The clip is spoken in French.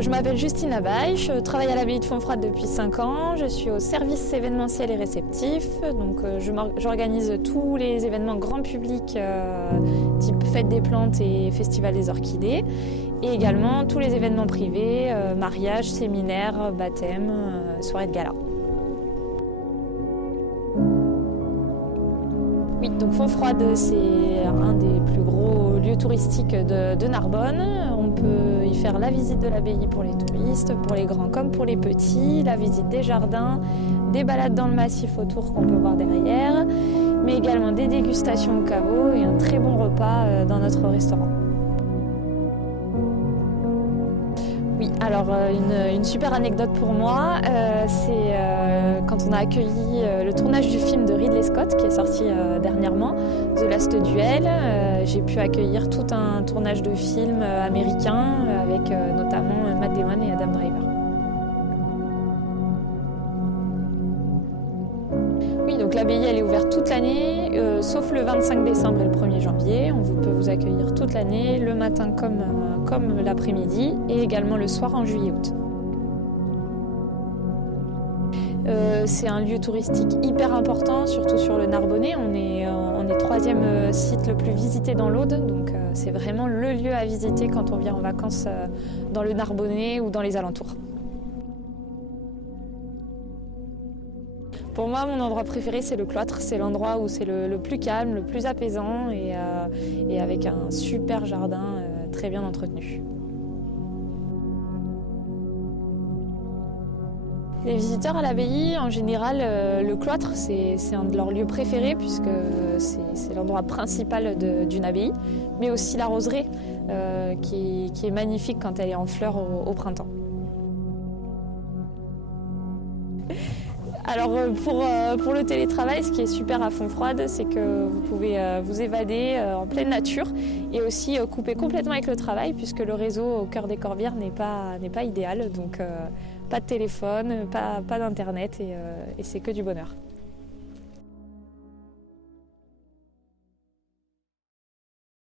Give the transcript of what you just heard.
je m'appelle Justine Abaye, je travaille à l'abbaye de Fontfroide depuis 5 ans. Je suis au service événementiel et réceptif. Donc, j'organise tous les événements grand public, type fête des plantes et festival des orchidées. Et également tous les événements privés, mariages, séminaires, baptêmes, soirées de gala. Oui, donc Fontfroide, c'est un des plus gros lieux touristiques de Narbonne. On peut y faire la visite de l'abbaye pour les touristes, pour les grands comme pour les petits, la visite des jardins, des balades dans le massif autour qu'on peut voir derrière, mais également des dégustations au caveau et un très bon repas dans notre restaurant. Oui, alors une super anecdote pour moi, c'est quand on a accueilli le tournage du film de Ridley Scott qui est sorti dernièrement, The Last Duel. J'ai pu accueillir tout un tournage de film américain avec notamment Matt Damon et Adam Driver. Oui, donc l'abbaye elle est ouverte toute l'année, sauf le 25 décembre et le 1er janvier. On peut vous accueillir toute l'année, le matin comme l'après-midi et également le soir en juillet-août. C'est un lieu touristique hyper important, surtout sur le Narbonnais. On est 3e site le plus visité dans l'Aude, donc c'est vraiment le lieu à visiter quand on vient en vacances dans le Narbonnais ou dans les alentours. Pour moi, mon endroit préféré, c'est le cloître. C'est l'endroit où c'est le plus calme, le plus apaisant et avec un super jardin très bien entretenu. Les visiteurs à l'abbaye, en général, le cloître, c'est un de leurs lieux préférés puisque c'est l'endroit principal d'une abbaye, mais aussi la roseraie qui est magnifique quand elle est en fleurs au printemps. Alors pour le télétravail, ce qui est super à Fontfroide, c'est que vous pouvez vous évader en pleine nature et aussi couper complètement avec le travail puisque le réseau au cœur des Corbières n'est pas idéal. Donc pas de téléphone, pas d'internet et c'est que du bonheur.